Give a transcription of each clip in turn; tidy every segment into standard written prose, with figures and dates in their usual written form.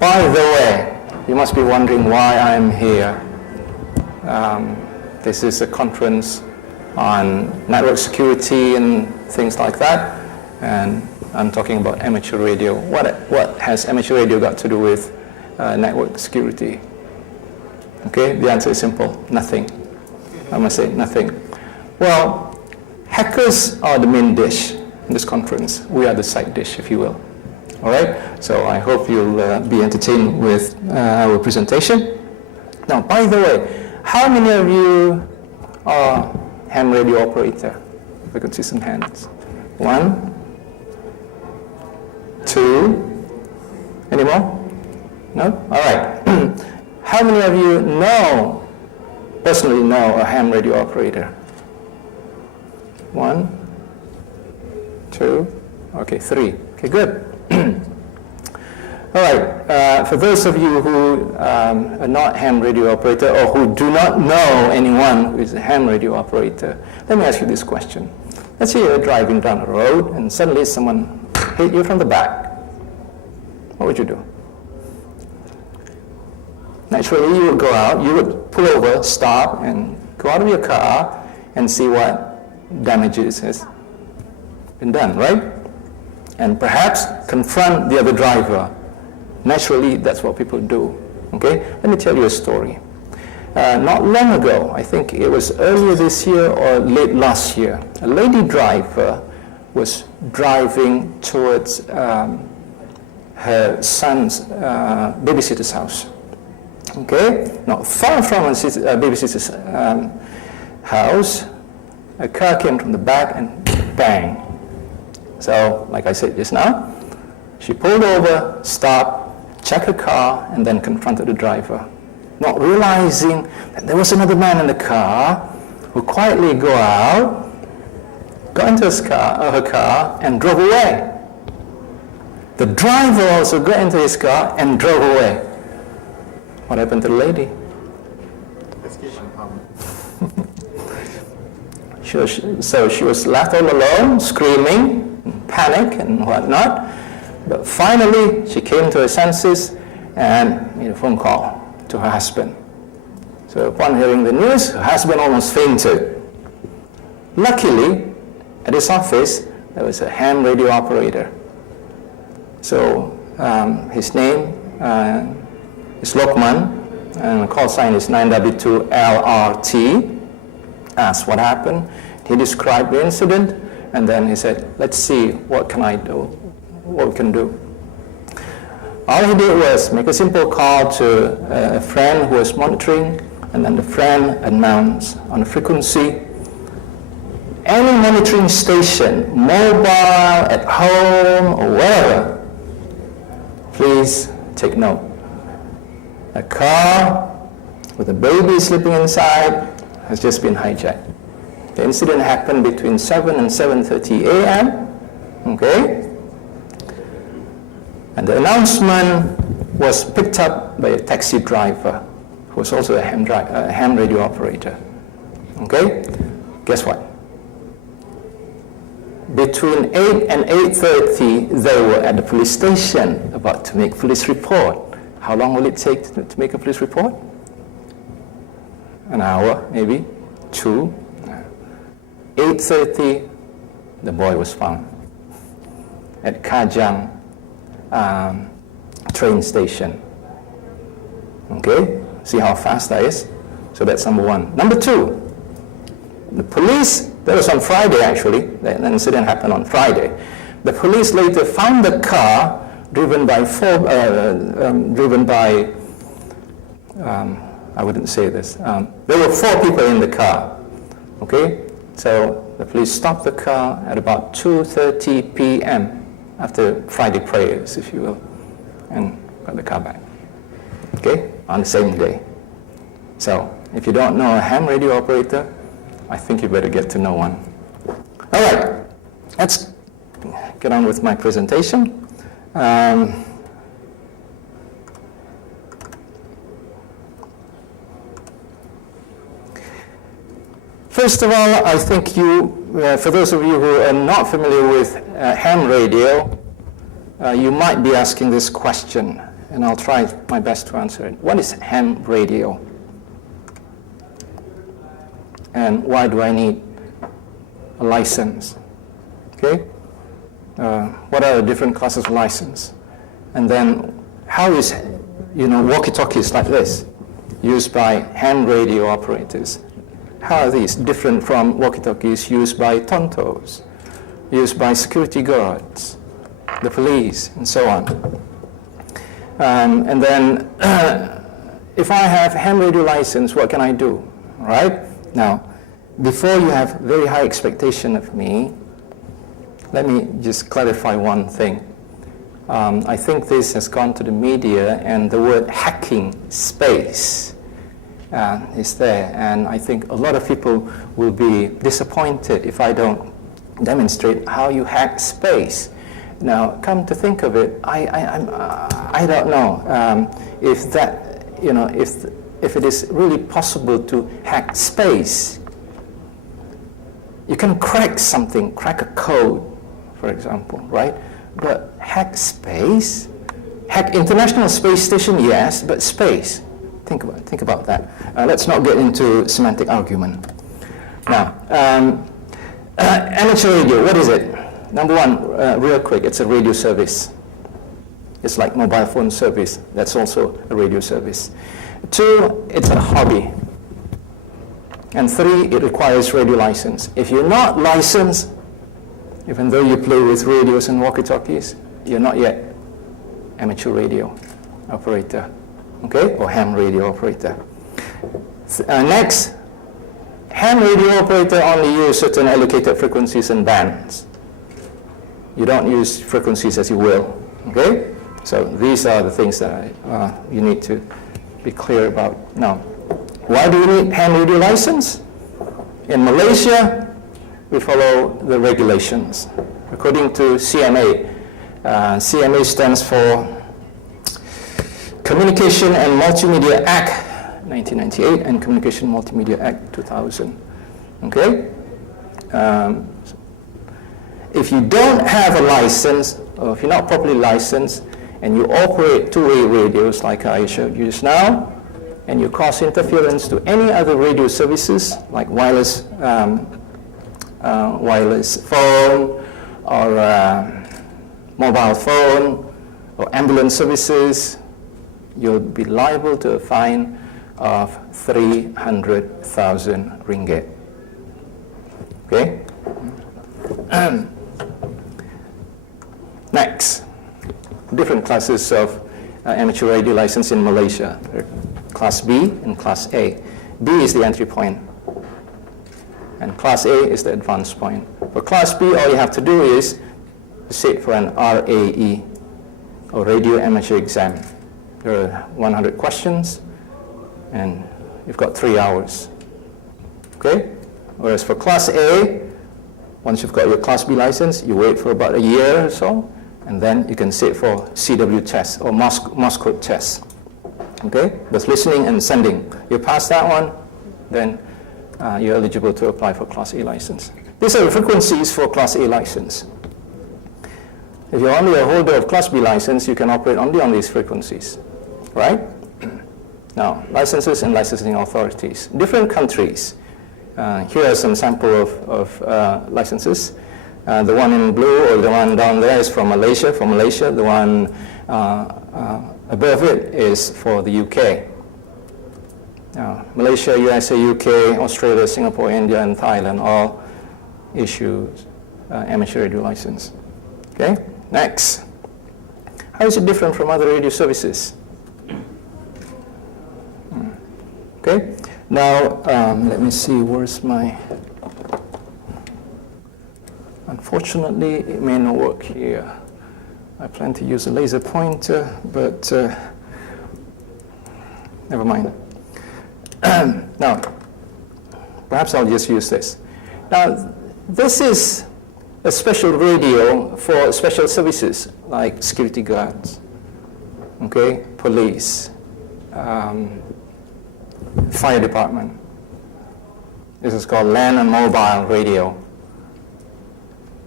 By the way, you must be wondering why I'm here. This is a conference on network security and things like that, and I'm talking about amateur radio. What has amateur radio got to do with network security? Okay, the answer is simple: nothing. I must say nothing. Well, hackers are the main dish in this conference. We are the side dish, if you will. All right, so I hope you'll be entertained with our presentation. Now, by the way, how many of you are ham radio operator? If I could see some hands. 1, 2, any more? No? All right. How many of you personally know a ham radio operator? 1, 2, okay, 3. Okay, good. All right, for those of you who are not ham radio operator or who do not know anyone who is a ham radio operator, let me ask you this question. Let's say you're driving down the road and suddenly someone hit you from the back. What would you do? Naturally, you would go out, you would pull over, stop, and go out of your car and see what damages has been done, right? And perhaps confront the other driver. Naturally, that's what people do. Okay? Let me tell you a story. Not long ago, I think it was earlier this year or late last year, a lady driver was driving towards her son's babysitter's house. Okay? Not far from her babysitter's house, a car came from the back and bang. So, like I said just now, she pulled over, stopped, checked her car, and then confronted the driver, not realizing that there was another man in the car who quietly got into her car, and drove away. The driver also got into his car and drove away. What happened to the lady? So she was left all alone, screaming, panic and whatnot. But finally, she came to her senses and made a phone call to her husband. So upon hearing the news, her husband almost fainted. Luckily, at his office, there was a ham radio operator. So his name is Lokman, and the call sign is 9W2LRT. Asked what happened. He described the incident, and then he said, let's see, what can I do, what we can do. All he did was make a simple call to a friend who was monitoring, and then the friend announced on the frequency, any monitoring station, mobile, at home, or wherever, please take note. A car with a baby sleeping inside has just been hijacked. The incident happened between 7 and 7:30 a.m. Okay? And the announcement was picked up by a taxi driver who was also a ham radio operator. Okay? Guess what? Between 8 and 8:30, they were at the police station about to make police report. How long will it take to make a police report? An hour, maybe, 2. 8:30, the boy was found at Kajang train station. Okay, see how fast that is? So that's number one. Number two, the police, that was on Friday actually, the incident happened on Friday. The police later found the car driven by I wouldn't say this. There were 4 people in the car. Okay, so the police stopped the car at about 2:30 p.m. after Friday prayers, if you will, and got the car back. Okay, on the same day. So if you don't know a ham radio operator, I think you better get to know one. All right, let's get on with my presentation. First of all, I think for those of you who are not familiar with ham radio, you might be asking this question. and I'll try my best to answer it. What is ham radio? And why do I need a license? Okay? What are the different classes of license? And then how is, walkie-talkies like this used by ham radio operators? How are these different from walkie-talkies used by tontos, used by security guards, the police, and so on? And then if I have ham radio license, what can I do? All right? Now, before you have very high expectation of me, let me just clarify one thing. I think this has gone to the media, and the word hacking space is there. And I think a lot of people will be disappointed if I don't demonstrate how you hack space. Now, come to think of it, I don't know if that, if it is really possible to hack space. You can crack something, crack a code, for example, right? But hack space? Hack International Space Station, yes, but space. Think about that. Let's not get into semantic argument. Now, amateur radio, what is it? Number one, real quick, it's a radio service. It's like mobile phone service. That's also a radio service. 2, it's a hobby. And 3, it requires radio license. If you're not licensed, even though you play with radios and walkie-talkies, you're not yet amateur radio operator, okay? Or ham radio operator. Next, ham radio operator only use certain allocated frequencies and bands. You don't use frequencies as you will, okay? So these are the things that you need to be clear about. Now, why do you need ham radio license? In Malaysia, we follow the regulations. According to CMA, CMA stands for Communication and Multimedia Act 1998 and Communication Multimedia Act 2000. Okay? If you don't have a license, or if you're not properly licensed, and you operate two-way radios like I showed you just now, and you cause interference to any other radio services like wireless phone or mobile phone or ambulance services, you'll be liable to a fine of 300,000 ringgit. Okay? Next, different classes of amateur radio license in Malaysia. Class B and Class A. B is the entry point, and Class A is the advanced point. For Class B, all you have to do is sit for an RAE, or Radio Amateur Exam. There are 100 questions, and you've got 3 hours. Okay? Whereas for Class A, once you've got your Class B license, you wait for about a year or so, and then you can sit for CW test or Morse code test. Okay? Both listening and sending. You pass that one, then you're eligible to apply for Class A license. These are the frequencies for Class A license. If you're only a holder of Class B license, you can operate only on these frequencies, right? Now, licenses and licensing authorities. Different countries. Here are some sample of licenses. The one in blue, or the one down there, is from Malaysia. For Malaysia, the one above it is for the UK. Malaysia, USA, UK, Australia, Singapore, India, and Thailand all issue amateur radio license. Okay, next. How is it different from other radio services? Okay, now let me see, where's my... Unfortunately, it may not work here. I plan to use a laser pointer, but never mind. Now, perhaps I'll just use this. Now, this is a special radio for special services like security guards, okay, police, fire department. This is called land and mobile radio.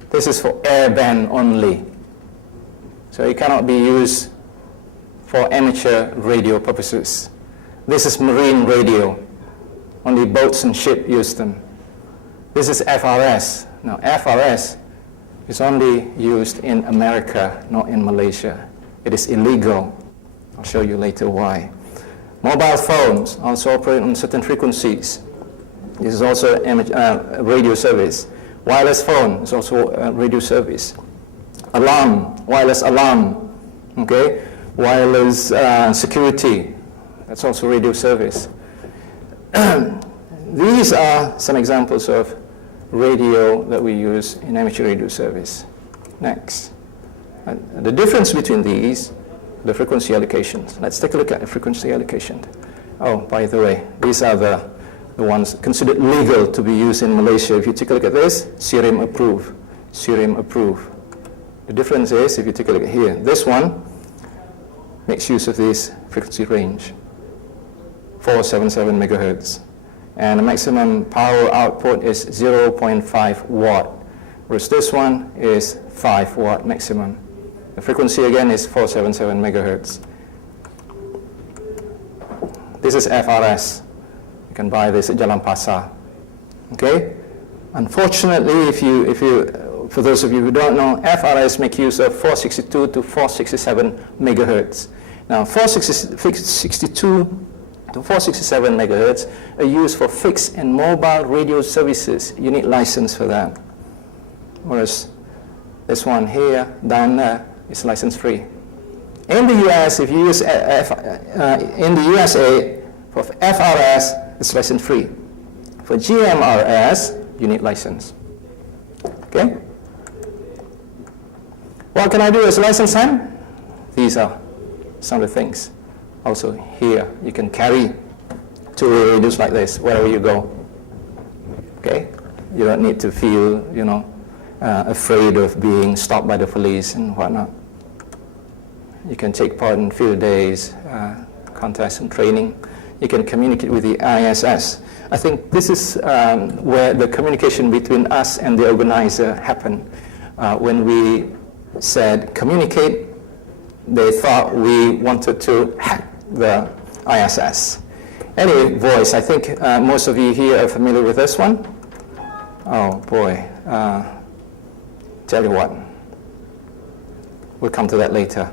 This is for airband only. So it cannot be used for amateur radio purposes. This is marine radio. Only boats and ships use them. This is FRS. Now, FRS is only used in America, not in Malaysia. It is illegal. I'll show you later why. Mobile phones also operate on certain frequencies. This is also a radio service. Wireless phone is also a radio service. Alarm, wireless alarm, okay? Wireless security, that's also radio service. These are some examples of radio that we use in amateur radio service. Next. The difference between these, the frequency allocations. Let's take a look at the frequency allocation. Oh, by the way, these are the ones considered legal to be used in Malaysia. If you take a look at this, SIRIM approved. SIRIM approved. The difference is, if you take a look at here, this one makes use of this frequency range, 477 megahertz. And the maximum power output is 0.5 watt, whereas this one is 5 watt maximum. The frequency again is 477 megahertz. This is FRS. You can buy this at Jalan Pasar. Okay? Unfortunately, for those of you who don't know, FRS make use of 462 to 467 megahertz. Now, 462 to 467 megahertz are used for fixed and mobile radio services. You need license for that. Whereas this one here, down there, is license free. In the US, if you use in the USA, for FRS, it's license free. For GMRS, you need license. Okay? What can I do as a license hand? These are some of the things. Also here, you can carry two radios like this wherever you go. Okay? You don't need to feel, afraid of being stopped by the police and whatnot. You can take part in field days, contests and training. You can communicate with the ISS. I think this is where the communication between us and the organizer happened. When we said communicate, they thought we wanted to hack the ISS. Anyway, voice. I think most of you here are familiar with this one. Oh boy. Tell you what. We'll come to that later.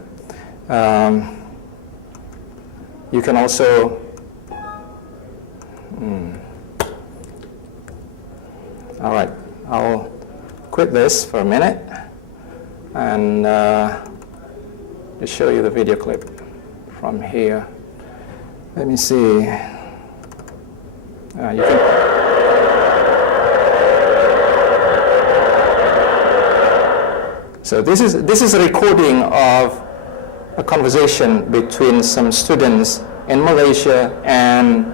You can also all right, I'll quit this for a minute and just show you the video clip from here. Let me see. You can so this is a recording of a conversation between some students in Malaysia and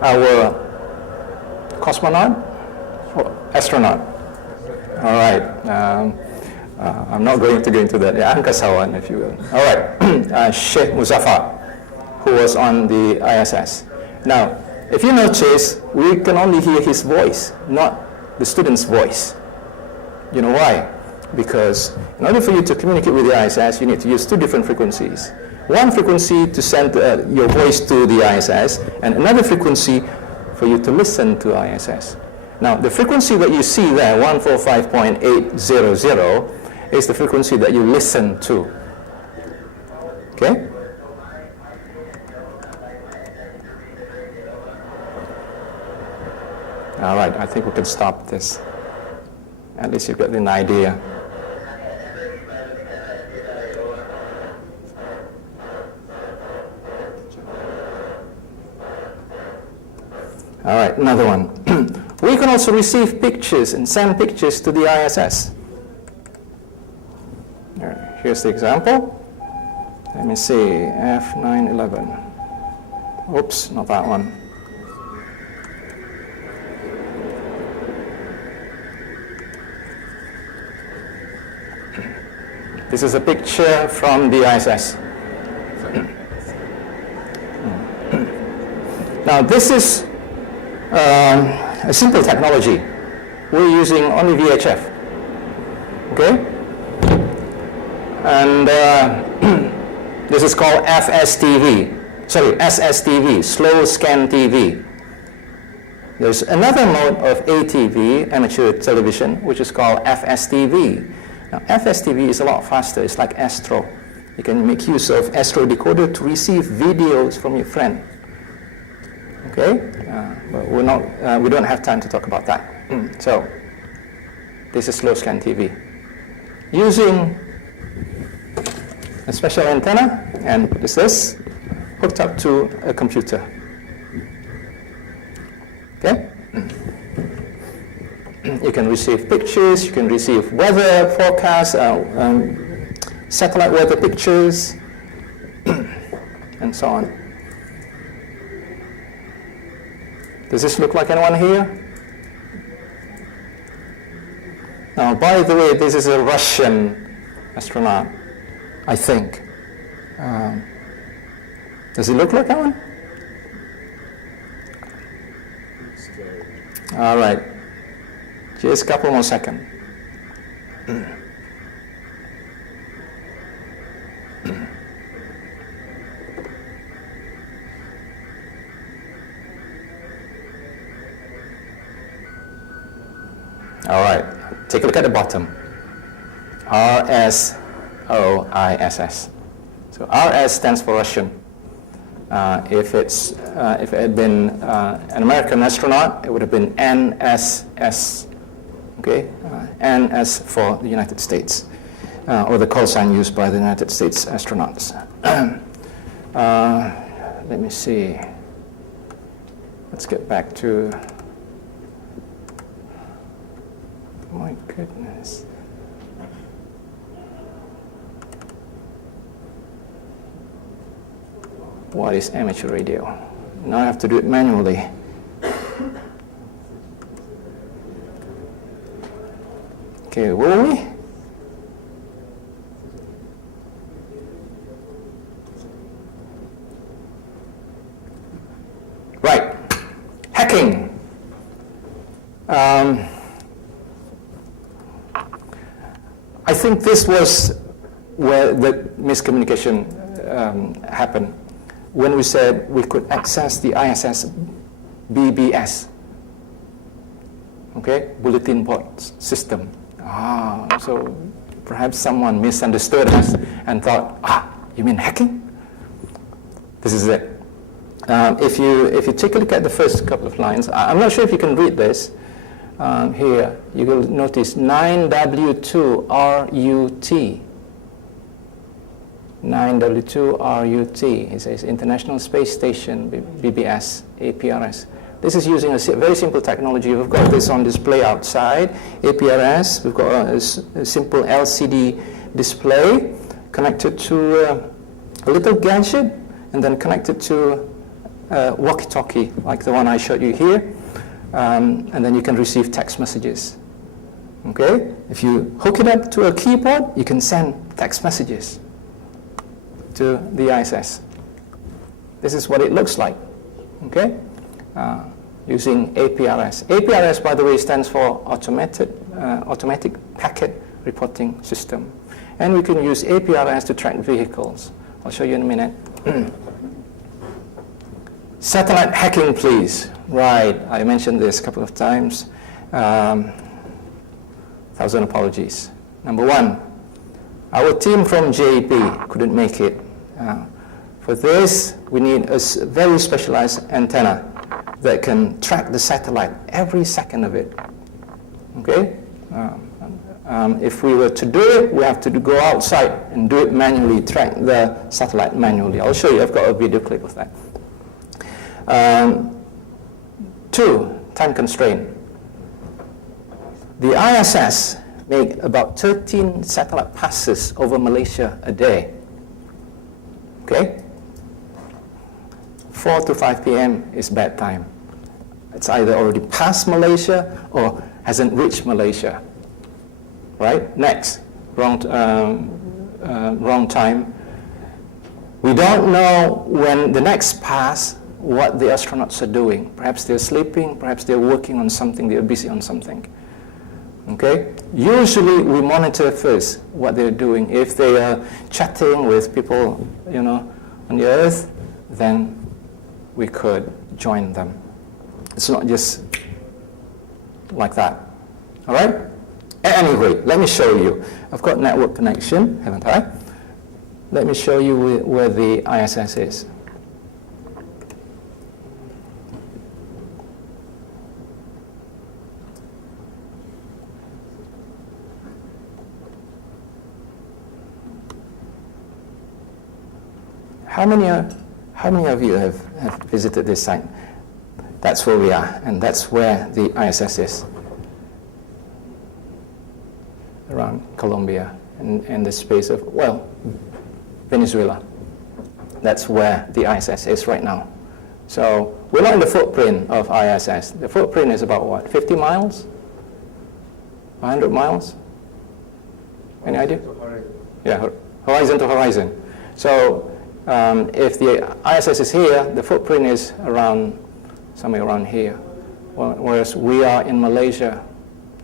our cosmonaut or astronaut. All right. I'm not going to go into that. Yeah, angkasawan, if you will. All right. Sheikh Muzaffar, who was on the ISS. Now, if you notice, we can only hear his voice, not the student's voice. You know why? Because in order for you to communicate with the ISS, you need to use two different frequencies. One frequency to send your voice to the ISS, and another frequency for you to listen to ISS. Now, the frequency that you see there, 145.800, is the frequency that you listen to. Okay? All right, I think we can stop this. At least you've got an idea. All right, another one. We can also receive pictures and send pictures to the ISS. Here's the example. Let me see, F911. Oops, not that one. This is a picture from the ISS. Now, this is a simple technology. We're using only VHF. Okay? And This is called SSTV, slow scan TV. There's another mode of ATV, amateur television, which is called FSTV. Now, FSTV is a lot faster. It's like Astro. You can make use of Astro decoder to receive videos from your friend. Okay, but we don't have time to talk about that. So, this is slow scan TV. Using a special antenna, and this hooked up to a computer. Okay? You can receive pictures, you can receive weather forecasts, satellite weather pictures, and so on. Does this look like anyone here? Now, by the way, this is a Russian astronaut, I think. Does he look like anyone? All right. Just a couple more seconds. All right. Take a look at the bottom. RSOISS. So RS stands for Russian. If it had been an American astronaut, it would have been NSS. Okay, NS for the United States, or the call sign used by the United States astronauts. Let me see. Let's get back to. My goodness. What is amateur radio? Now I have to do it manually. Okay, where were we? Right, hacking. I think this was where the miscommunication happened. When we said we could access the ISS BBS, okay, bulletin board system. So perhaps someone misunderstood us and thought, you mean hacking? This is it. If you take a look at the first couple of lines, I'm not sure if you can read this. Here, you will notice 9W2RUT. 9W2RUT. It says International Space Station, BBS, APRS. This is using a very simple technology. We've got this on display outside, APRS. We've got a simple LCD display connected to a little gadget and then connected to a walkie-talkie like the one I showed you here. And then you can receive text messages. Okay? If you hook it up to a keyboard, you can send text messages to the ISS. This is what it looks like. Okay? Using APRS. APRS, by the way, stands for Automatic Packet Reporting System. And we can use APRS to track vehicles. I'll show you in a minute. Satellite hacking, please. Right, I mentioned this a couple of times. 1,000 apologies. Number one, our team from JP couldn't make it. For this, we need a very specialized antenna that can track the satellite every second of it. Okay? If we were to do it, we have to go outside and do it manually, track the satellite manually. I'll show you, I've got a video clip of that. 2, time constraint. The ISS make about 13 satellite passes over Malaysia a day. Okay? 4 to 5 p.m. is bad time. It's either already past Malaysia or hasn't reached Malaysia. Right? Next, wrong time. We don't know when the next pass what the astronauts are doing. Perhaps they're sleeping, perhaps they're working on something, they're busy on something. Okay? Usually we monitor first what they're doing. If they are chatting with people, on the earth, then we could join them. It's not just like that. All right? Anyway, let me show you. I've got network connection, haven't I? Let me show you where the ISS is. How many of you have visited this site? That's where we are, and that's where the ISS is. Around Colombia, in the space of, Venezuela. That's where the ISS is right now. So we're not in the footprint of ISS. The footprint is about what, 50 miles? 100 miles? Any idea? Yeah, horizon to horizon. So if the ISS is here, the footprint is around, somewhere around here. Whereas we are in Malaysia,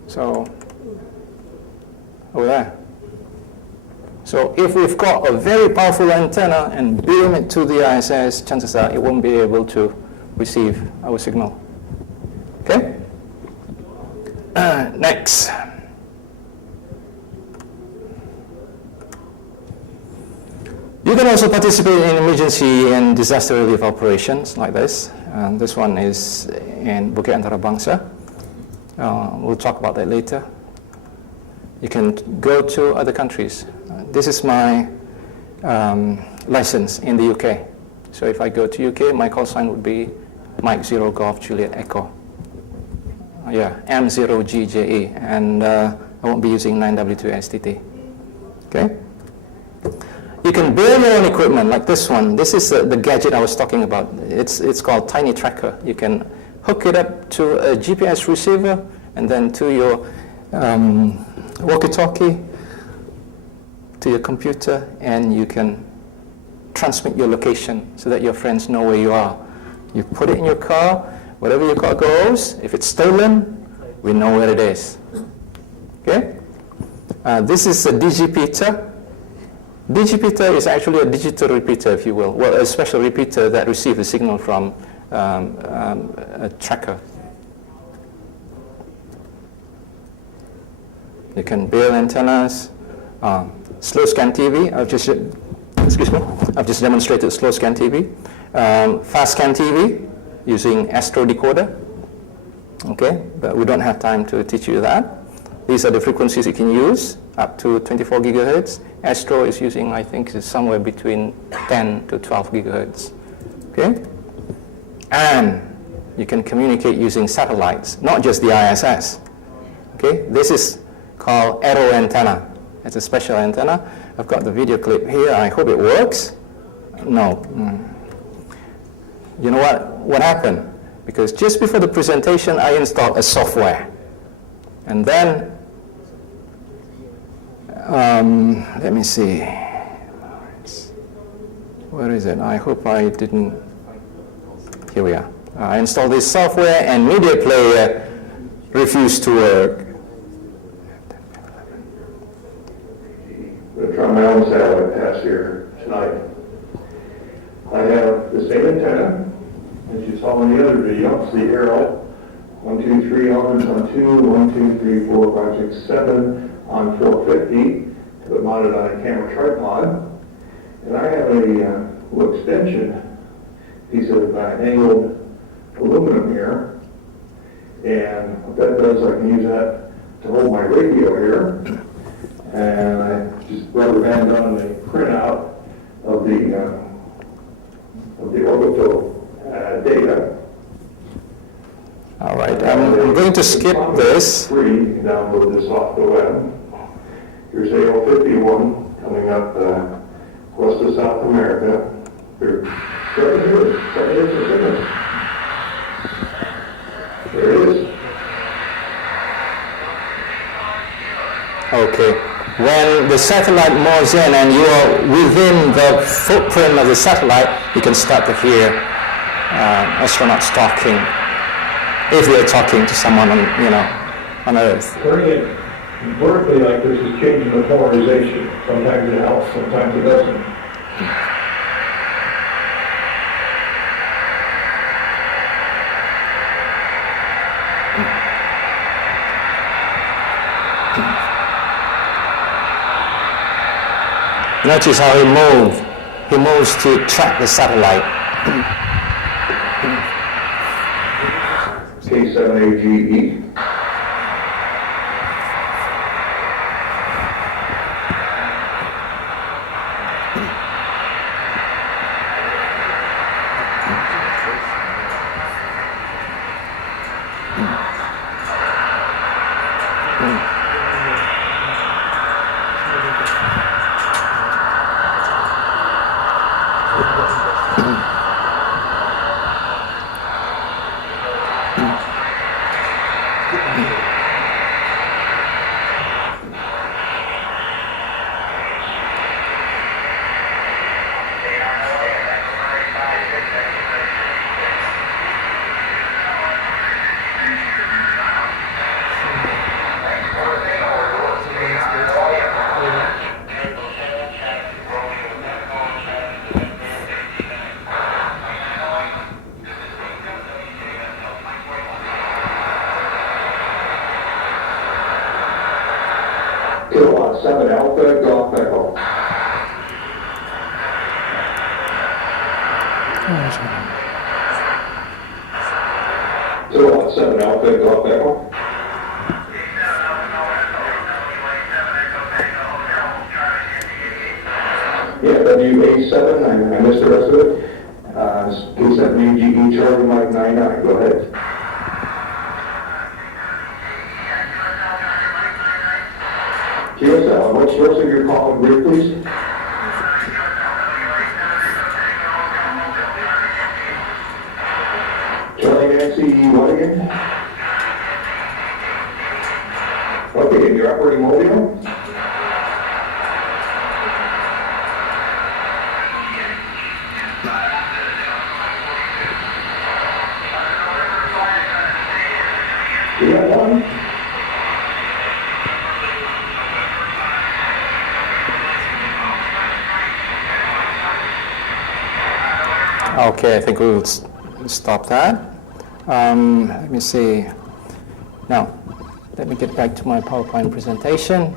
so over there. So if we've got a very powerful antenna and beam it to the ISS, chances are it won't be able to receive our signal. Okay? Next. You can also participate in emergency and disaster relief operations like this. This one is in Bukit Antarabangsa. We'll talk about that later. You can go to other countries. This is my license in the UK. So if I go to UK, my call sign would be Mike 0 Golf Juliet Echo. M0GJE, and I won't be using 9W2STT. Okay? You can build your own equipment like this one. This is the gadget I was talking about. It's called Tiny Tracker. You can hook it up to a GPS receiver and then to your walkie-talkie, to your computer, and you can transmit your location so that your friends know where you are. You put it in your car, wherever your car goes. If it's stolen, we know where it is. Okay? This is a digipeater. Digipeater is actually a digital repeater, if you will. Well, a special repeater that receives a signal from a tracker. You can build antennas. Slow scan TV. I've just demonstrated slow scan TV. Fast scan TV using Astro decoder. Okay, but we don't have time to teach you that. These are the frequencies you can use, up to 24 gigahertz. Astro is using, I think, is somewhere between 10 to 12 gigahertz. Okay? And you can communicate using satellites, not just the ISS. Okay? This is called Aero antenna. It's a special antenna. I've got the video clip here. I hope it works. No. You know what happened? Because just before the presentation, I installed a software. And then let me see. Where is it? I hope I didn't. Here we are. I installed this software and media player refused to work. I'm going to try my own satellite pass here tonight. I have the same antenna as you saw in the other video. It's the arrow. 1, 2, 3 elements on 2, 1, 2, 3, 4, 5, 6, 7 on 450, but mounted on a camera tripod. And I have a little extension piece of angled aluminum here. And what that does, I can use that to hold my radio here. And I just rubber band on the printout of the orbital data. All right, I'm going to skip this. Free, you can download this off the web. Here's AL51 coming up west of South America. Here, 7 years of signal. There it is. Okay. When the satellite moves in and you are within the footprint of the satellite, you can start to hear astronauts talking. If you're talking to someone on Earth. Turning it vertically like this is changing the polarization. Sometimes it helps, sometimes it doesn't. Notice how he moves. He moves to track the satellite. K7AGE. Kilowatt 7 Alpha, Golf Echo. Kilowatt 7 Alpha, Golf Echo. Yeah, WA7, I missed the rest of it. K7AGE, Charlie Mike 99, go ahead. QSL, what's the rest of your call and grid, please? Charlie Nancy, what again? Okay, and your operating mobile? Yeah, one. Okay, I think we'll stop that. Let me see. Now, let me get back to my PowerPoint presentation.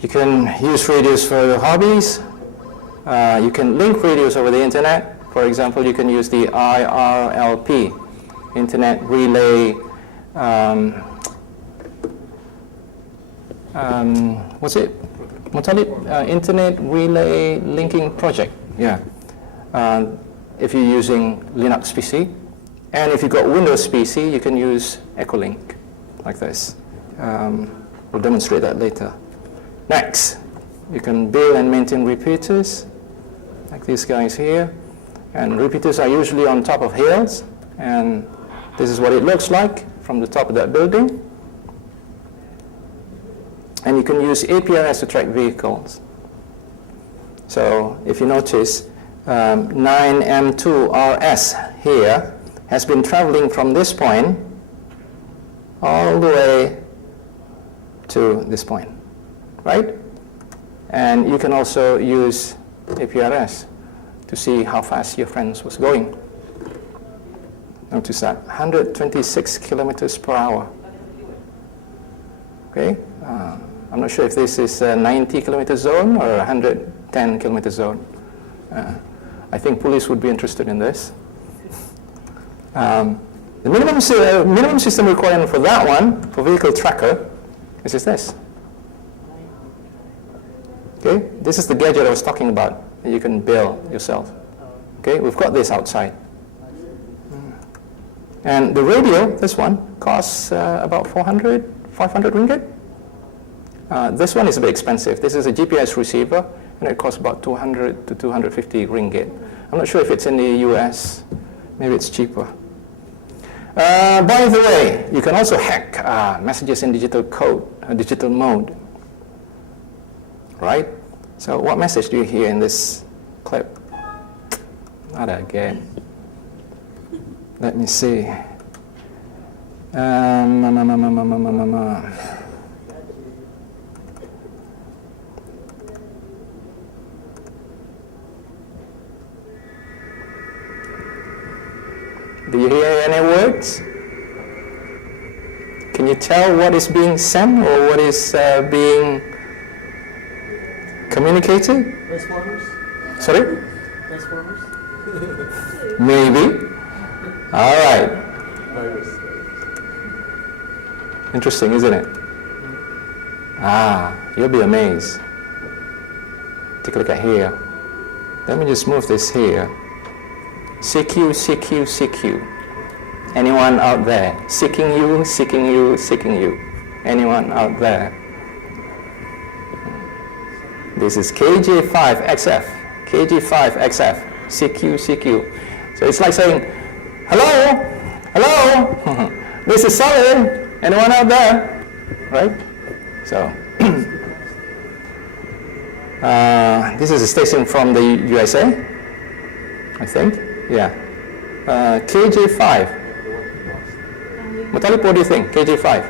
You can use radios for your hobbies. You can link radios over the internet. For example, you can use the IRLP, Internet Relay, what's it? Internet Relay Linking Project. Yeah. If you're using Linux PC. And if you've got Windows PC, you can use Echolink, like this. We'll demonstrate that later. Next, you can build and maintain repeaters, like these guys here. And repeaters are usually on top of hills. And this is what it looks like from the top of that building. And you can use APRS to track vehicles. So if you notice, 9M2RS here has been traveling from this point all the way to this point, right? And you can also use APRS to see how fast your friend was going. Notice that, 126 kilometers per hour. Okay? I'm not sure if this is a 90 kilometer zone or a 110 kilometer zone. I think police would be interested in this. The minimum system requirement for that one, for vehicle tracker, is just this. Okay, this is the gadget I was talking about that you can build yourself. Okay, we've got this outside. And the radio, this one, costs about 400, 500 ringgit. This one is a bit expensive. This is a GPS receiver, and it costs about 200 to 250 ringgit. I'm not sure if it's in the US. Maybe it's cheaper. By the way, you can also hack messages in digital code, digital mode. Right? So what message do you hear in this clip? Not again. Let me see. Do you hear any words? Can you tell what is being sent or what is being communicated? Transformers? Sorry? Transformers? Maybe. All right. MARES. Interesting, isn't it? You'll be amazed. Take a look at here. Let me just move this here. CQ, CQ, CQ. Anyone out there? Seeking you, seeking you, seeking you. Anyone out there? This is KJ5XF. KJ5XF. CQ, CQ. So it's like saying, hello, hello, this is solid. Anyone out there? Right? So, this is a station from the USA, I think. Yeah. KJ5. Mutalip, what do you think? KJ5.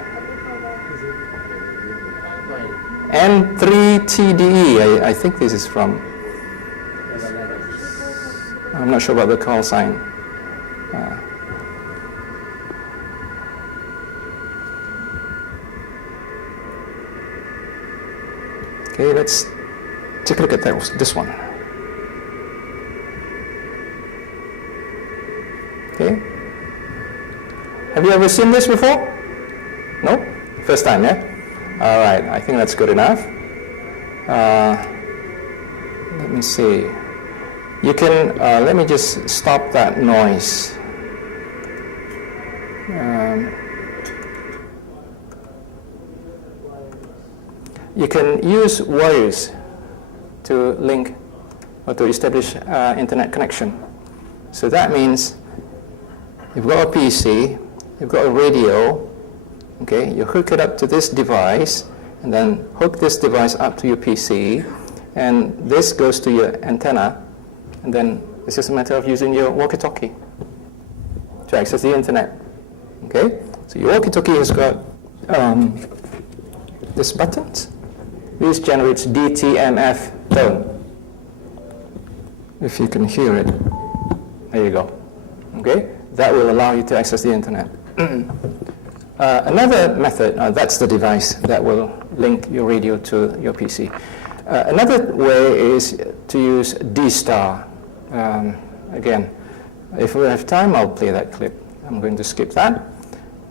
N3TDE. I think this is from. I'm not sure about the call sign. Okay, let's take a look at this one. Okay. Have you ever seen this before? No? First time, yeah? All right, I think that's good enough. Let me see. You can, let me just stop that noise. You can use wires to link or to establish internet connection. So that means you've got a PC, you've got a radio, okay, you hook it up to this device, and then hook this device up to your PC, and this goes to your antenna, and then it's just a matter of using your walkie-talkie to access the internet. Okay, so your walkie-talkie has got these buttons. This generates DTMF tone. If you can hear it, there you go. Okay, that will allow you to access the internet. Another method, that's the device that will link your radio to your PC. Another way is to use D-Star. Again, if we have time, I'll play that clip. I'm going to skip that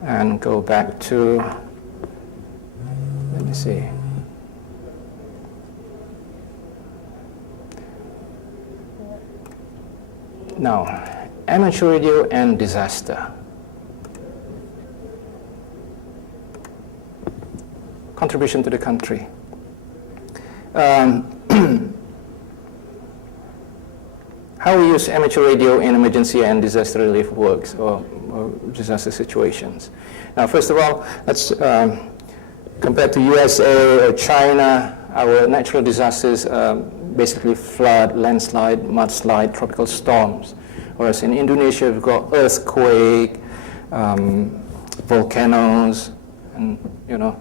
and go back to, let me see. Now, amateur radio and disaster. Contribution to the country. How we use amateur radio in emergency and disaster relief works or disaster situations. Now, first of all, let's compared to USA or China, our natural disasters basically flood, landslide, mudslide, tropical storms. Whereas in Indonesia, we've got earthquake, volcanoes, and you know,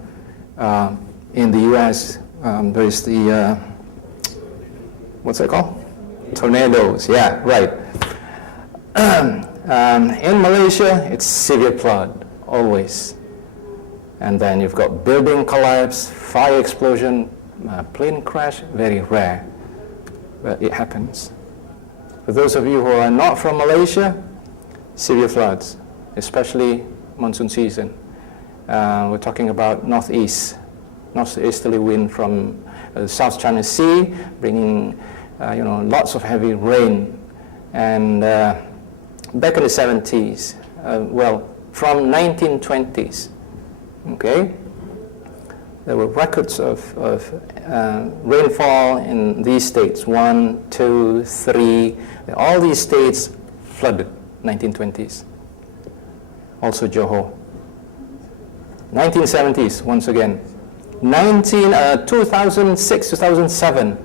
in the US, there is the what's that called? Tornadoes. Yeah, right. In Malaysia, it's severe flood always, and then you've got building collapse, fire explosion, plane crash. Very rare, but it happens. For those of you who are not from Malaysia, severe floods, especially monsoon season. We're talking about northeasterly wind from the South China Sea, bringing lots of heavy rain. And back in the 70s, from 1920s, okay, there were records of rainfall in these states, 1, 2, 3. All these states flooded 1920s. Also Johor. 1970s, once again. 2006, 2007,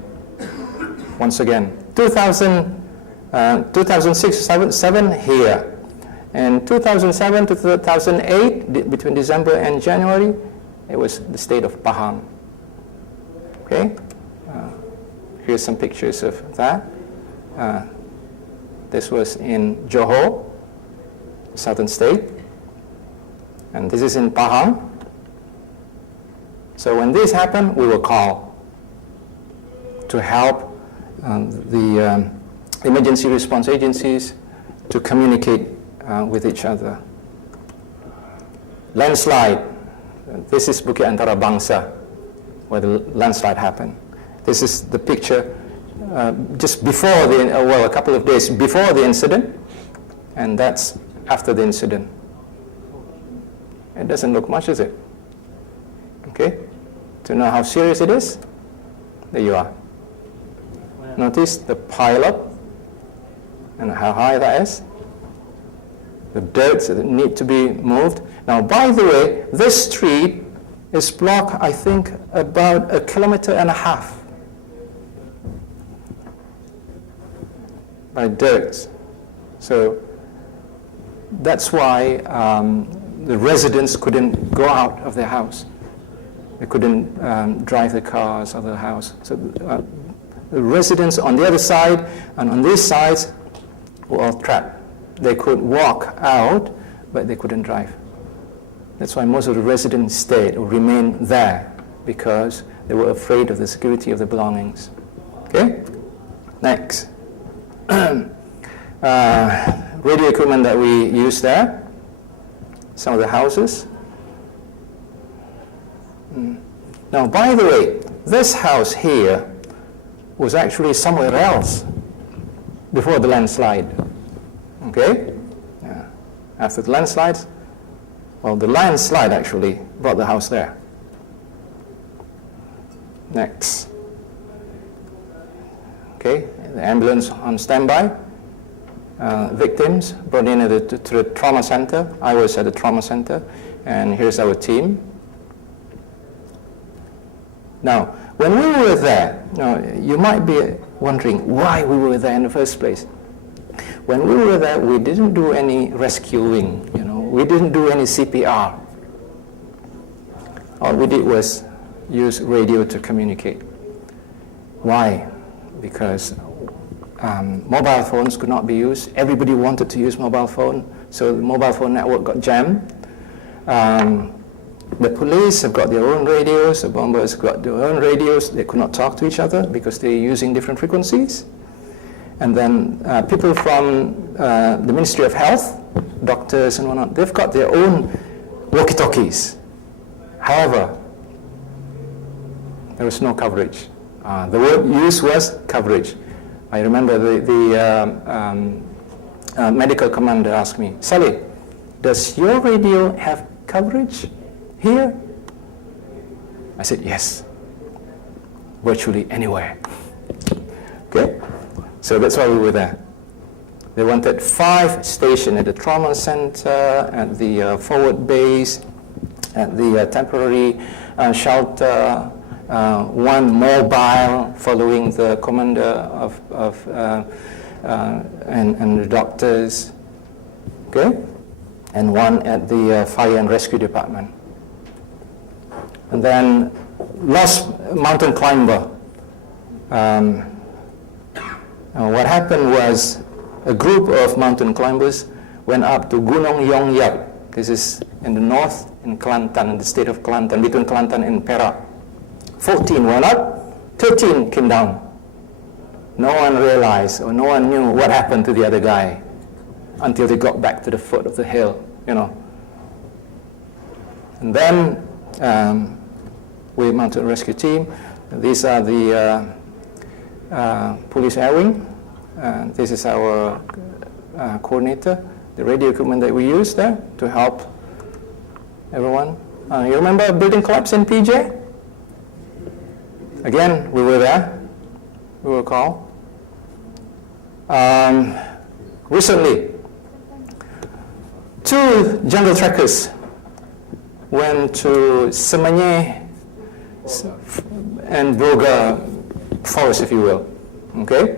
once again. 2009, 2006-7 here. In 2007 to 2008, between December and January, it was the state of Pahang. Okay? Here's some pictures of that. This was in Johor, southern state. And this is in Pahang. So when this happened, we will call to help the emergency response agencies to communicate with each other. Landslide. This is Bukit Antara Bangsa, where the landslide happened. This is the picture just before a couple of days before the incident, and that's after the incident. It doesn't look much, does it? Okay? To know how serious it is, there you are. Notice the pile-up and how high that is. The dirt that need to be moved. Now, by the way, this street is blocked, I think, about 1.5 kilometers by dirt. So that's why the residents couldn't go out of their house. They couldn't drive their cars out of the house. So the residents on the other side and on these sides were all trapped. They could walk out, but they couldn't drive. That's why most of the residents stayed or remained there, because they were afraid of the security of their belongings. Okay? Next. Radio equipment that we use there. Some of the houses. Now, by the way, this house here was actually somewhere else before the landslide. Okay? After the landslides, well, the landslide actually brought the house there. Next. Okay, the ambulance on standby. Victims brought in to the trauma center. I was at the trauma center, and here's our team. Now, when we were there, you might be wondering why we were there in the first place. When we were there, we didn't do any rescuing, we didn't do any CPR. All we did was use radio to communicate. Why? Because mobile phones could not be used. Everybody wanted to use mobile phone, so the mobile phone network got jammed. The police have got their own radios, the bombers have got their own radios. They could not talk to each other because they're using different frequencies. And then people from the Ministry of Health, doctors and whatnot, they've got their own walkie-talkies. However, there was no coverage. The word used was coverage. I remember the medical commander asked me, "Sally, does your radio have coverage here?" I said, "Yes, virtually anywhere." Okay? So that's why we were there. They wanted 5 stations at the trauma center, at the forward base, at the temporary shelter, 1 mobile following the commander and the doctors, okay, and 1 at the fire and rescue department. And then lost mountain climber. What happened was a group of mountain climbers went up to Gunung Yongyap. This is in the north, in Kelantan, in the state of Kelantan, between Kelantan and Perak. 14 went up, 13 came down. No one realized or no one knew what happened to the other guy until they got back to the foot of the hill, And then we mounted a rescue team. These are the police air wing. This is our coordinator, the radio equipment that we use there to help everyone. You remember a building collapse in PJ? Again, we were there. We were called. Recently, 2 jungle trekkers went to Semanye and Broga forest, if you will. Okay?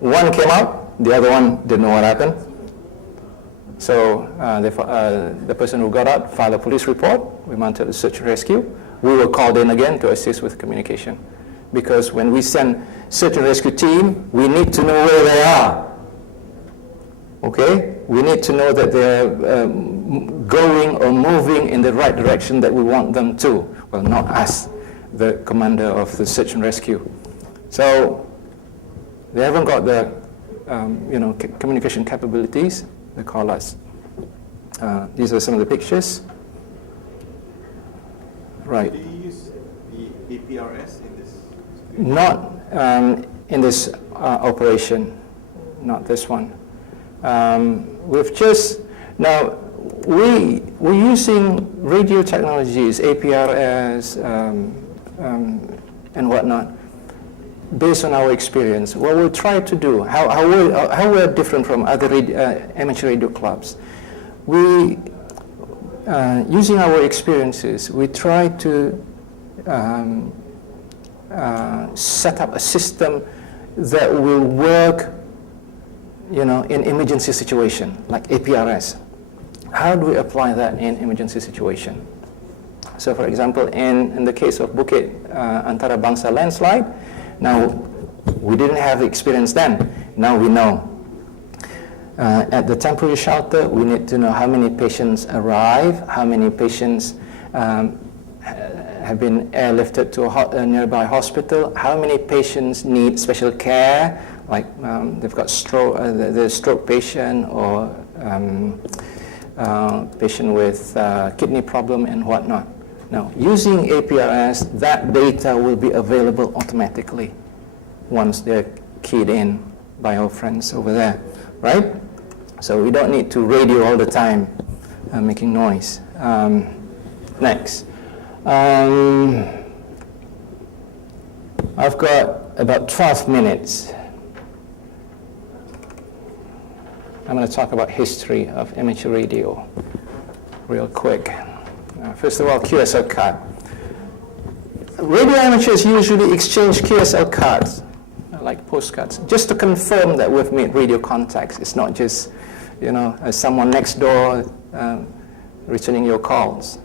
one came out, the other one didn't know what happened. So the person who got out filed a police report. We mounted a search and rescue. We were called in again to assist with communication. Because when we send search and rescue team, we need to know where they are. Okay? We need to know that they're going or moving in the right direction that we want them to. Well, not us, the commander of the search and rescue. So they haven't got the communication capabilities. They call us. These are some of the pictures. Right. Do you use the APRS in this? Not in this operation, not this one. We're using radio technologies, APRS, and whatnot, based on our experience. What we'll try to do, how we're different from other amateur radio clubs. We, using our experiences, we try to set up a system that will work, in emergency situation, like APRS. How do we apply that in emergency situation? So, for example, in the case of Bukit Antara Bangsa landslide, now we didn't have experience then. Now we know. At the temporary shelter, we need to know how many patients arrive, how many patients have been airlifted to a nearby hospital, how many patients need special care, like they've got stroke, the stroke patient or patient with kidney problem and whatnot. Now, using APRS, that data will be available automatically once they're keyed in by our friends over there, right? So we don't need to radio all the time, making noise. Next. I've got about 12 minutes. I'm going to talk about history of amateur radio real quick. First of all, QSL card. Radio amateurs usually exchange QSL cards, like postcards, just to confirm that we've made radio contacts. It's not just, someone next door returning your calls.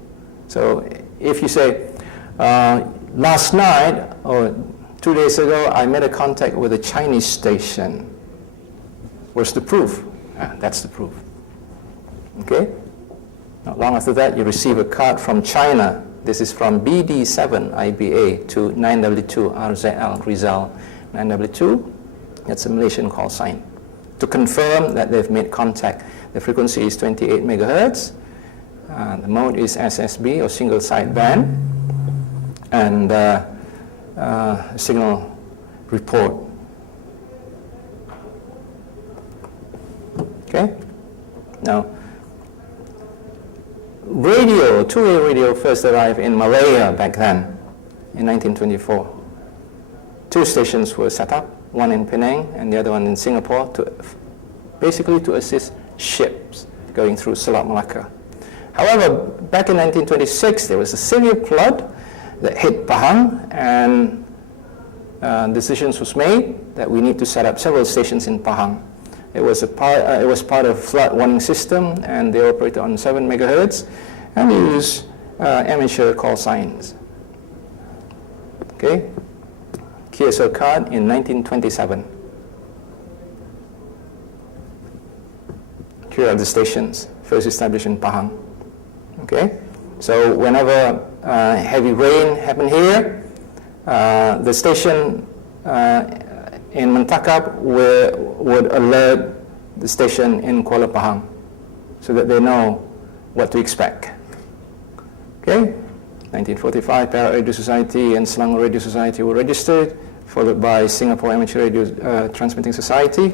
So if you say, last night or 2 days ago, I made a contact with a Chinese station. Where's the proof? That's the proof. Okay? Not long after that, you receive a card from China. This is from BD7 IBA to 9W2 RZL Rizal 9W2. That's a Malaysian call sign. To confirm that they've made contact. The frequency is 28 megahertz. The mode is SSB or single sideband. And signal report. Okay? Now, radio, two-way radio first arrived in Malaya back then, in 1924. Two stations were set up, one in Penang and the other one in Singapore, basically to assist ships going through Selat Malacca. However, back in 1926, there was a severe flood that hit Pahang, and decisions was made that we need to set up several stations in Pahang. It was part of flood warning system, and they operated on 7 megahertz, and we use amateur call signs. Okay, QSL card in 1927. Here are the stations first established in Pahang. Okay, so whenever heavy rain happened here, the station in Mentakap would alert the station in Kuala Pahang so that they know what to expect. Okay, 1945, Perak Radio Society and Selangor Radio Society were registered, followed by Singapore Amateur Radio Transmitting Society.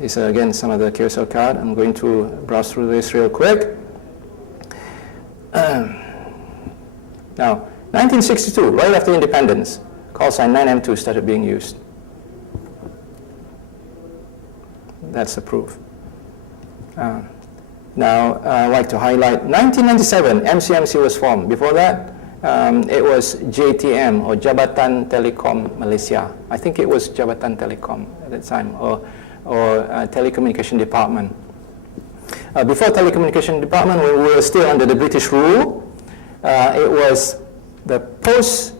These are again some of the QSL card. I'm going to browse through this real quick. Now, 1962, right after independence, call sign 9M2 started being used. That's the proof. Now, I'd like to highlight 1997, MCMC was formed. Before that, It was JTM, or Jabatan Telekom Malaysia. I think it was Jabatan Telekom at that time, or Telecommunication Department. Before Telecommunication Department, when we were still under the British rule, it was the Post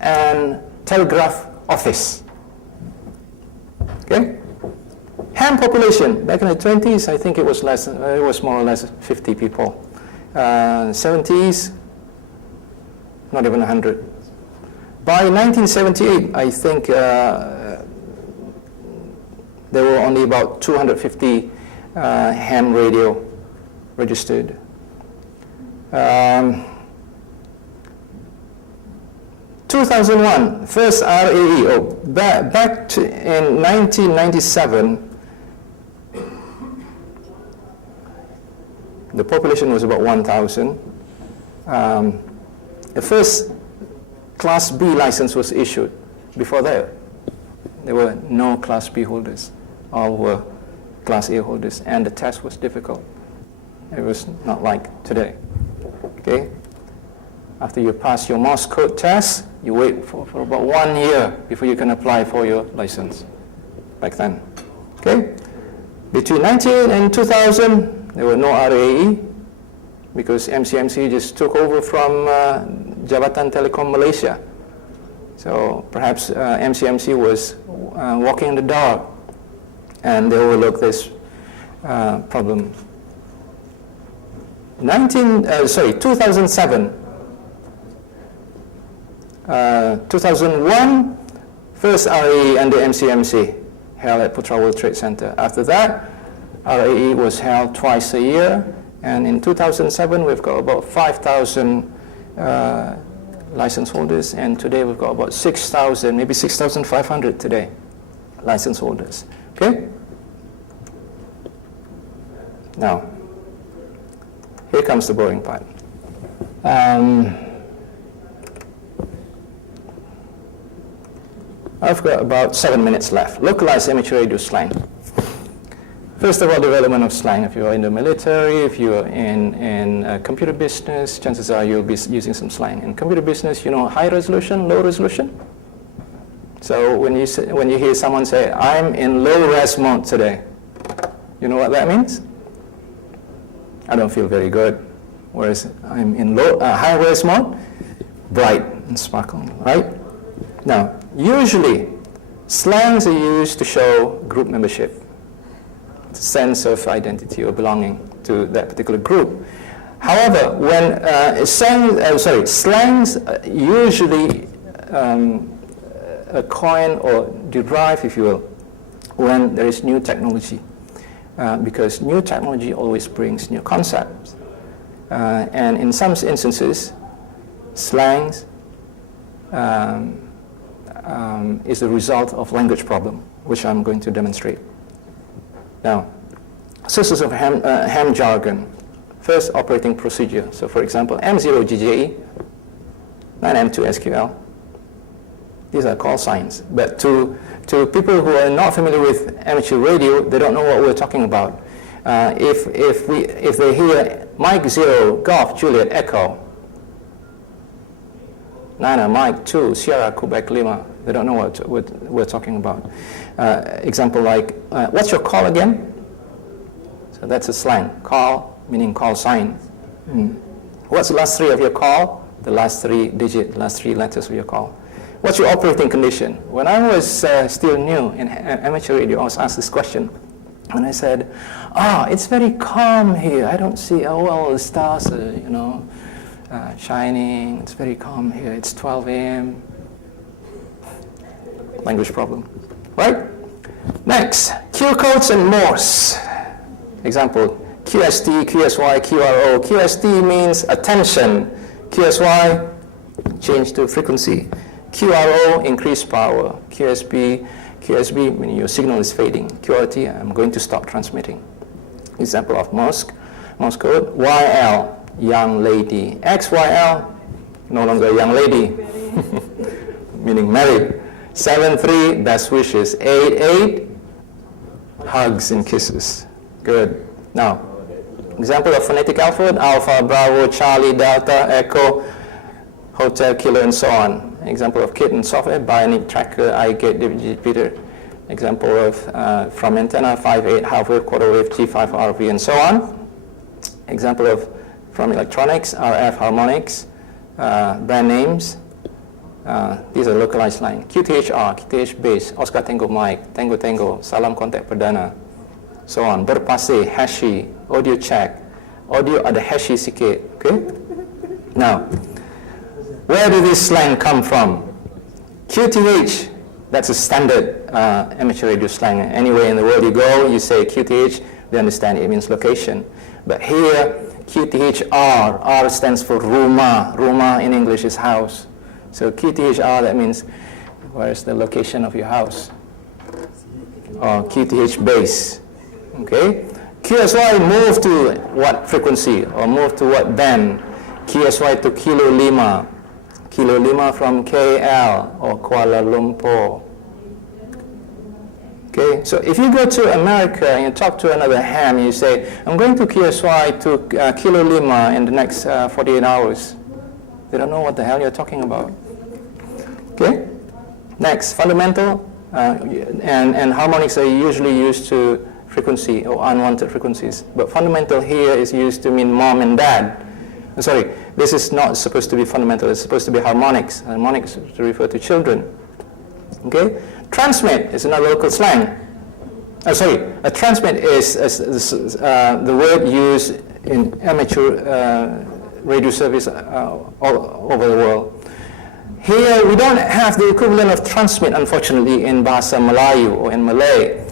and Telegraph Office. Okay? Ham population, back in the 20s, I think it was less. It was more or less 50 people. 70s, not even 100. By 1978, I think there were only about 250 ham radio registered. 2001, first RAE. Back in 1997, the population was about 1,000. The first Class B license was issued. Before that, there were no Class B holders. All were Class A holders, and the test was difficult. It was not like today. Okay? After you pass your Morse code test, you wait for about 1 year before you can apply for your license. Back then. Okay? Between 19 and 2000, there were no RAE because MCMC just took over from Jabatan Telekom Malaysia. So perhaps MCMC was walking in the dark and they overlooked this problem. 2007. 2001, first RAE under MCMC held at Putra World Trade Center. After that, RAE was held twice a year, and in 2007 we've got about 5,000 license holders, and today we've got about 6,000, maybe 6,500 today, license holders. Okay? Now, here comes the boring part. I've got about 7 minutes left. Localized amateur radio slang. First of all, development of slang. If you're in the military, if you're in computer business, chances are you'll be using some slang. In computer business, you know high resolution, low resolution. So when you hear someone say, "I'm in low res mode today," you know what that means? I don't feel very good. Whereas I'm in high res mode, bright and sparkling, right? Now, usually, slangs are used to show group membership, sense of identity or belonging to that particular group. However, when slangs usually coin or derive, if you will, when there is new technology, because new technology always brings new concepts. And in some instances, slangs is the result of language problem, which I'm going to demonstrate. Now, sources of ham jargon. First, operating procedure. So, for example, M0 GJE, 9M2 SQL. These are call signs. But to people who are not familiar with amateur radio, they don't know what we're talking about. If they hear Mike 0, Golf, Juliet, Echo, Nana, Mike 2, Sierra, Quebec, Lima, they don't know what we're talking about. Example like, what's your call again? So that's a slang. Call, meaning call sign. What's the last three of your call? The last three letters of your call. What's your operating condition? When I was still new in amateur radio, I was asked this question. And I said, it's very calm here. I don't see, the stars are, shining. It's very calm here. It's 12 a.m. Language problem, right? Next, Q codes and Morse. Example, QST, QSY, QRO. QST means attention. QSY, change to frequency. QRO, increase power. QSB, meaning your signal is fading. QRT, I'm going to stop transmitting. Example of Morse code. YL, young lady. XYL, no longer a young lady, meaning married. 7-3, best wishes. 8-8, hugs and kisses. Good. Now, example of phonetic alphabet: Alpha, Bravo, Charlie, Delta, Echo, hotel, kilo, and so on. Example of kit and software, bionic tracker, eye gate, repeater. Example of from antenna, 5/8, half wave, quarter wave, G5 RV, and so on. Example of from electronics, RF, harmonics, brand names. These are localized line. QTHR, QTH base, Oscar Tango mic, Tango Tango, Salam Kontak Perdana, so on. Berpasir, hashi, audio check. Audio ada hashi sikit, okay? Now, where did this slang come from? QTH, that's a standard amateur radio slang. Anywhere in the world you go, you say QTH, they understand it means location. But here, QTHR, R stands for rumah. Rumah in English is house. So QTHR, that means where's the location of your house? Or QTH base, okay? QSY move to what frequency or move to what band? QSY to Kilo Lima. Kilo Lima from KL or Kuala Lumpur. Okay, so if you go to America and you talk to another ham, you say, I'm going to QSY to Kilo Lima in the next 48 hours. They don't know what the hell you're talking about. Okay, next, fundamental and harmonics are usually used to frequency or unwanted frequencies. But fundamental here is used to mean mom and dad. Sorry, this is not supposed to be fundamental, it's supposed to be harmonics. Harmonics to refer to children. Okay? Transmit is another local slang. A transmit is the word used in amateur radio service all over the world. Here we don't have the equivalent of transmit, unfortunately, in Bahasa Melayu or in Malay.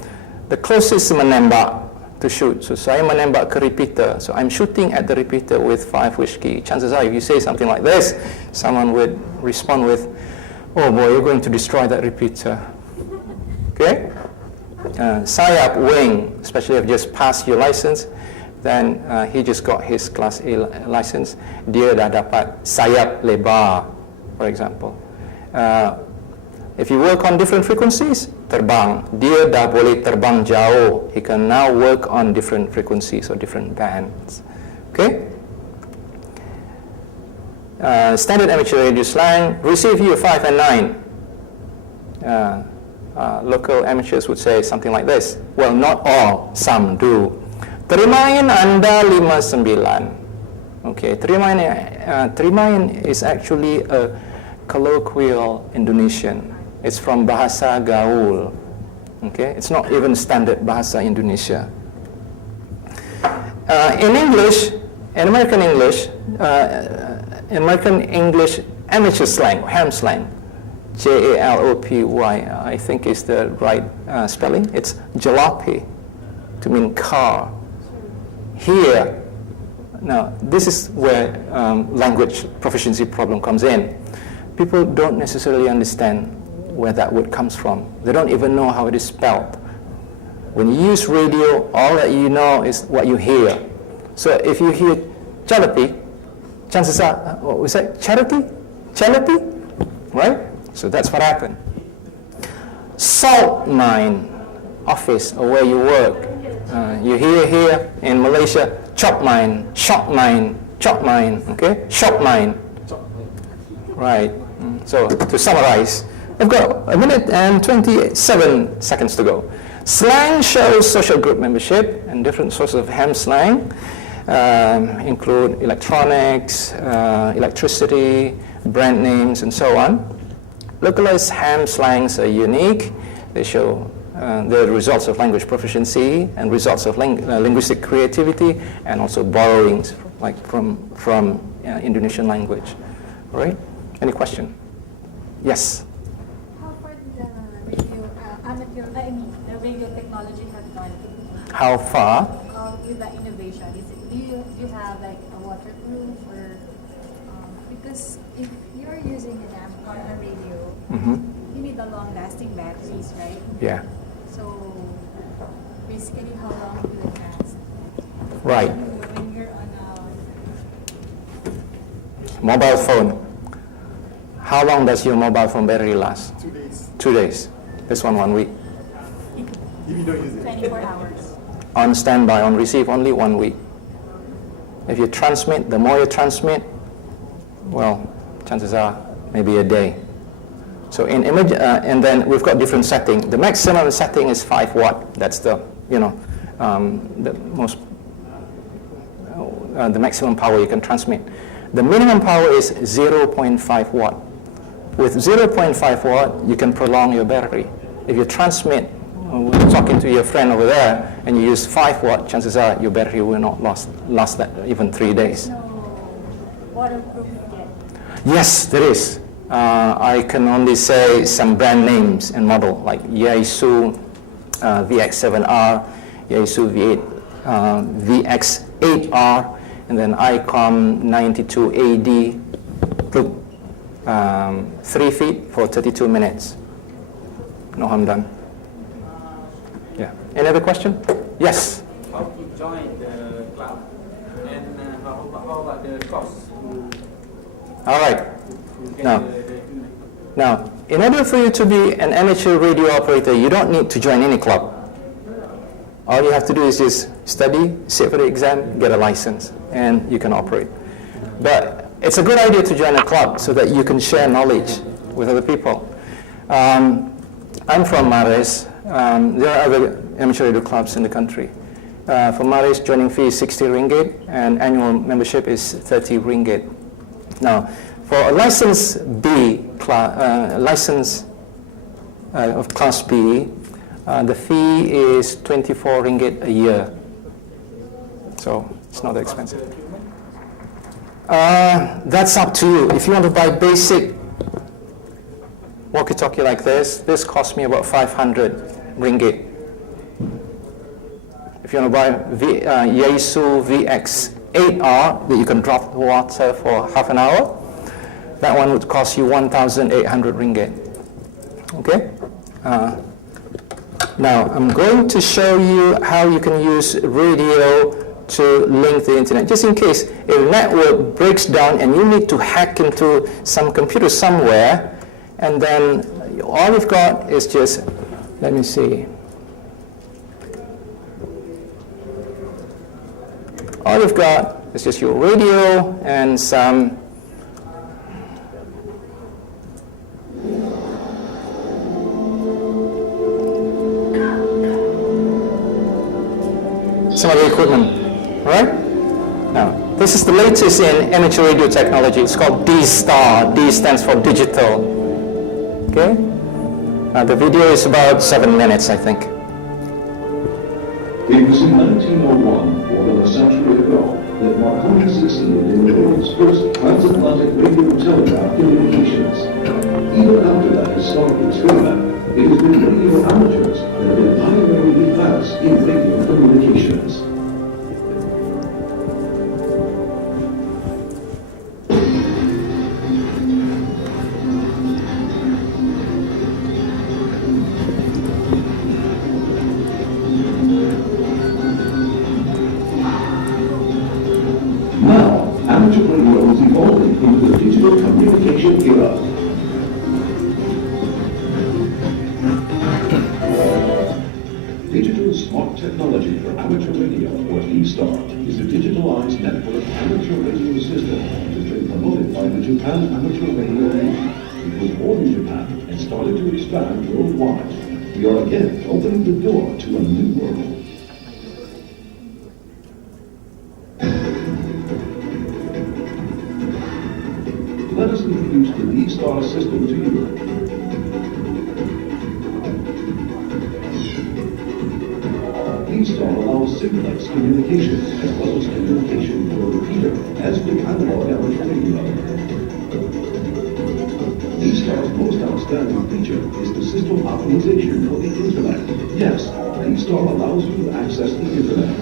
The closest is menembak, to shoot. So saya menembak ke repeater. So I'm shooting at the repeater with 5 whiskey. Chances are if you say something like this, someone would respond with, oh boy, you're going to destroy that repeater. Okay? Sayap, wing, especially if you just passed your license, then he just got his Class A license. Dia dah dapat sayap lebar, for example. If you work on different frequencies, terbang. Dia dah boleh terbang jauh. He can now work on different frequencies or different bands. Okay? Standard amateur radio slang, receive you 5 and 9. Local amateurs would say something like this. Well, not all, some do. Terimain anda 59. Okay, terimain is actually a colloquial Indonesian. It's from Bahasa Gaul. Okay, it's not even standard Bahasa Indonesia. In English, in American English amateur slang, ham slang, Jalopy, I think is the right spelling. It's jalopy, to mean car. Here, now this is where language proficiency problem comes in. People don't necessarily understand where that word comes from. They don't even know how it is spelled. When you use radio, all that you know is what you hear. So if you hear jalopy, chances are, what was that, charity? Jalopy? Right? So that's what happened. Salt mine, office or where you work. You hear here in Malaysia, chop mine, shop mine, chop mine, okay? Shop mine. Right. So to summarize, I've got 1 minute and 27 seconds to go. Slang shows social group membership, and different sources of ham slang include electronics, electricity, brand names, and so on. Localized ham slangs are unique. They show the results of language proficiency and results of linguistic creativity, and also borrowings like from Indonesian language. All right? Any question? Yes. How far did the radio technology have gone? How far? With the innovation, do you have like a waterproof or because if you're using an amp on a radio, you need the long-lasting batteries, right? Yeah. So basically, how long will it last? Right. When you're on a Mobile phone. How long does your mobile phone battery last? 2 days. 2 days. This one 1 week. If you don't use it. 24 hours. On standby, on receive only 1 week. If you transmit, the more you transmit, well, chances are maybe a day. So in image, and then we've got different settings. The maximum setting is 5 watt. That's the, the maximum power you can transmit. The minimum power is 0.5 watt. With 0.5 watt, you can prolong your battery. If you transmit, talking to your friend over there, and you use 5 watt, chances are your battery will not last that even 3 days. No waterproof yet? Yes, there is. I can only say some brand names and model, like Yaesu VX7R, Yaesu VX8R, and then ICOM 92AD, 3 feet for 32 minutes. No harm done. Yeah. Any other question? Yes? How to join the club? And how about the cost? All right. Now, in order for you to be an amateur radio operator, you don't need to join any club. All you have to do is just study, sit for the exam, get a license, and you can operate. But it's a good idea to join a club so that you can share knowledge with other people. I'm from MARES. There are other amateur radio clubs in the country. For MARES, joining fee is 60 ringgit, and annual membership is 30 ringgit. Now, for a license B, license of Class B, the fee is 24 ringgit a year. So it's not that expensive. That's up to you. If you want to buy basic walkie-talkie like this cost me about 500 ringgit. If you want to buy Yaesu VX8R that you can drop the water for half an hour, that one would cost you 1,800 ringgit. Okay? Now, I'm going to show you how you can use radio to link the internet. Just in case a network breaks down and you need to hack into some computer somewhere, and then all you've got is just, let me see. All you've got is just your radio and some other equipment. All right? Now, this is the latest in amateur radio technology. It's called D-Star. D stands for digital. Okay? The video is about 7 minutes, I think. It was in 1901, more than a century ago, that Marconi succeeded in the world's first transatlantic radio telegraph communications. Even after that historic experiment, it has been radio amateurs that have been pioneering paths in radio communications. Now, amateur radio is evolving into the digital communication era. Digital Smart Technology for Amateur Radio, or D-Star, is a digitalized network amateur radio system that has been promoted by the Japan Amateur Radio League. It was born in Japan and started to expand worldwide. We are again opening the door to a new world. Let us introduce the D-Star system to you. D-Star allows simplex communication as well as communication through a repeater, as with analog amateur radio. D-Star's most outstanding feature is the system optimization for the internet. Yes, D-Star allows you to access the internet.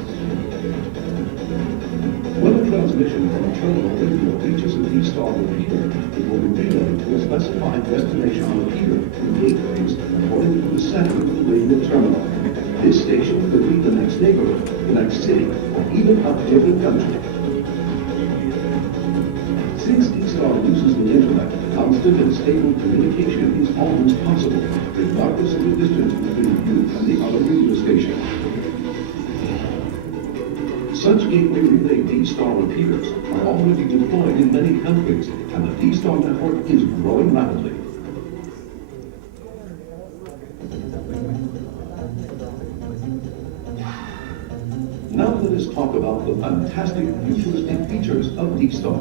When a transmission from a terminal radio reaches a D-Star repeater, it will be relayed to a specified destination repeater in gateways according to the setting of the radio terminal. This station could be the next neighborhood, the next city, or even a different country. Since D-Star uses the internet, constant and stable communication is almost possible, regardless of the distance between you and the other radio station. So Such gateway relay D-Star repeaters are already deployed in many countries, and the D-Star network is growing rapidly. Now let us talk about the fantastic futuristic features of D-Star.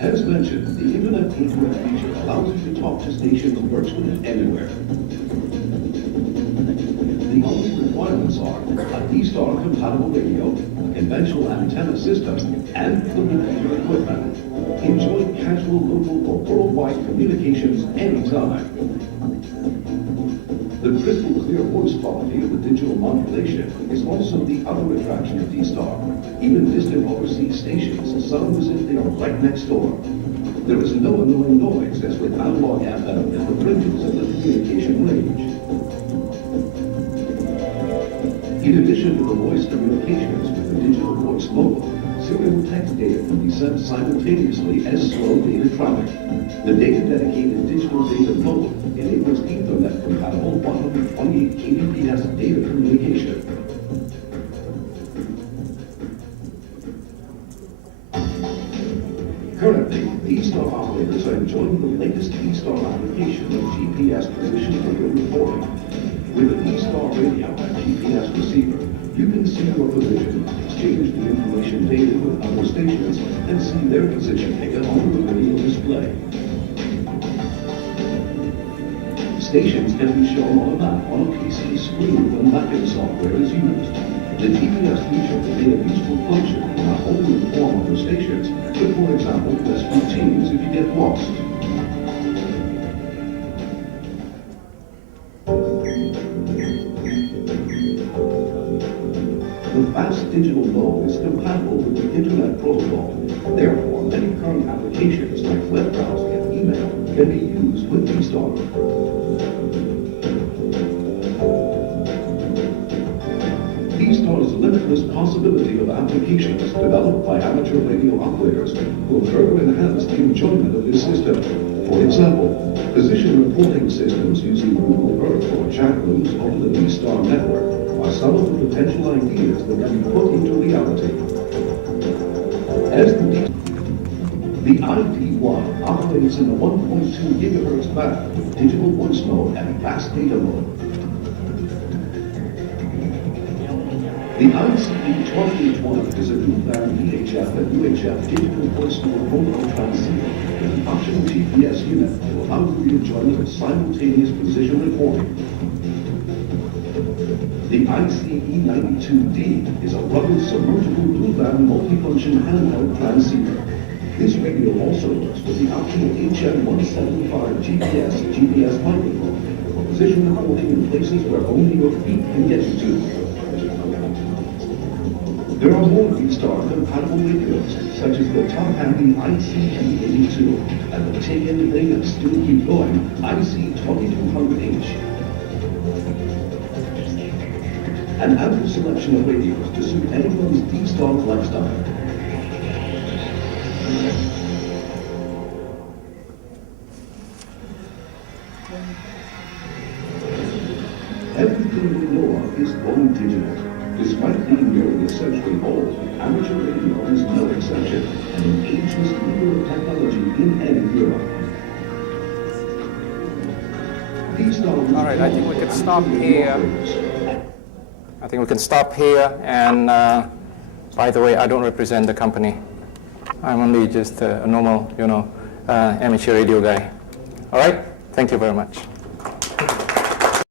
As mentioned, the Internet Gateway feature allows you to talk to stations virtually anywhere. The only requirements are a D-Star compatible radio, a conventional antenna system, and the repeater equipment. Enjoy casual, local, or worldwide communications anytime. The crystal clear voice quality of the digital modulation is also the other attraction of D-Star. Even distant overseas stations sound as if they are right next door. There is no annoying noise as with analog FM at the fringes of the communication range. In addition to the voice communications with the digital voice mobile, serial text data can be sent simultaneously as slow data traffic. The data-dedicated digital data mode enables Ethernet-compatible 128 kbps data communication. Currently, D-Star operators are enjoying the latest D-Star application of GPS position radio reporting. With a D-Star radio and GPS receiver, you can see your position, exchange the information data with other stations, and see their position data on the radio display. Stations can be shown on a map on a PC screen when mapping software is used. The GPS feature can be a useful function to not only inform other stations, but for example, test routines if you get lost. The fast digital mode is compatible with the Internet protocol. Therefore, many current applications like web browsing and email can be used with D-Star. D-Star's limitless possibility of applications developed by amateur radio operators will further enhance the enjoyment of this system. For example, position reporting systems using Google Earth or chat rooms over the D-Star network are some of the potential ideas that can be put into reality. As the IP1 operates in the 1.2 gigahertz band with digital voice mode and fast data mode. The ICE-2820 is a dual-band VHF and UHF digital voice mode mobile transceiver with an optional GPS unit to allow for the enjoyment of simultaneous position reporting. The ICE-92D is a rugged submergible dual-band multifunction handheld transceiver. This radio also works with the optional HM175 GPS microphone for position reporting in places where only your feet can get you to. There are more D-Star compatible radios, such as the top-handy ICP82 and the take anything and still keep going IC2200H. An ample selection of radios to suit anyone's D-Star lifestyle. Everything we know of is going digital. Despite being nearly a century old, amateur radio is no exception, and an ageless leader of technology in any era. All right, I think we can stop here. And by the way, I don't represent the company. I'm only just a normal, amateur radio guy. All right, thank you very much.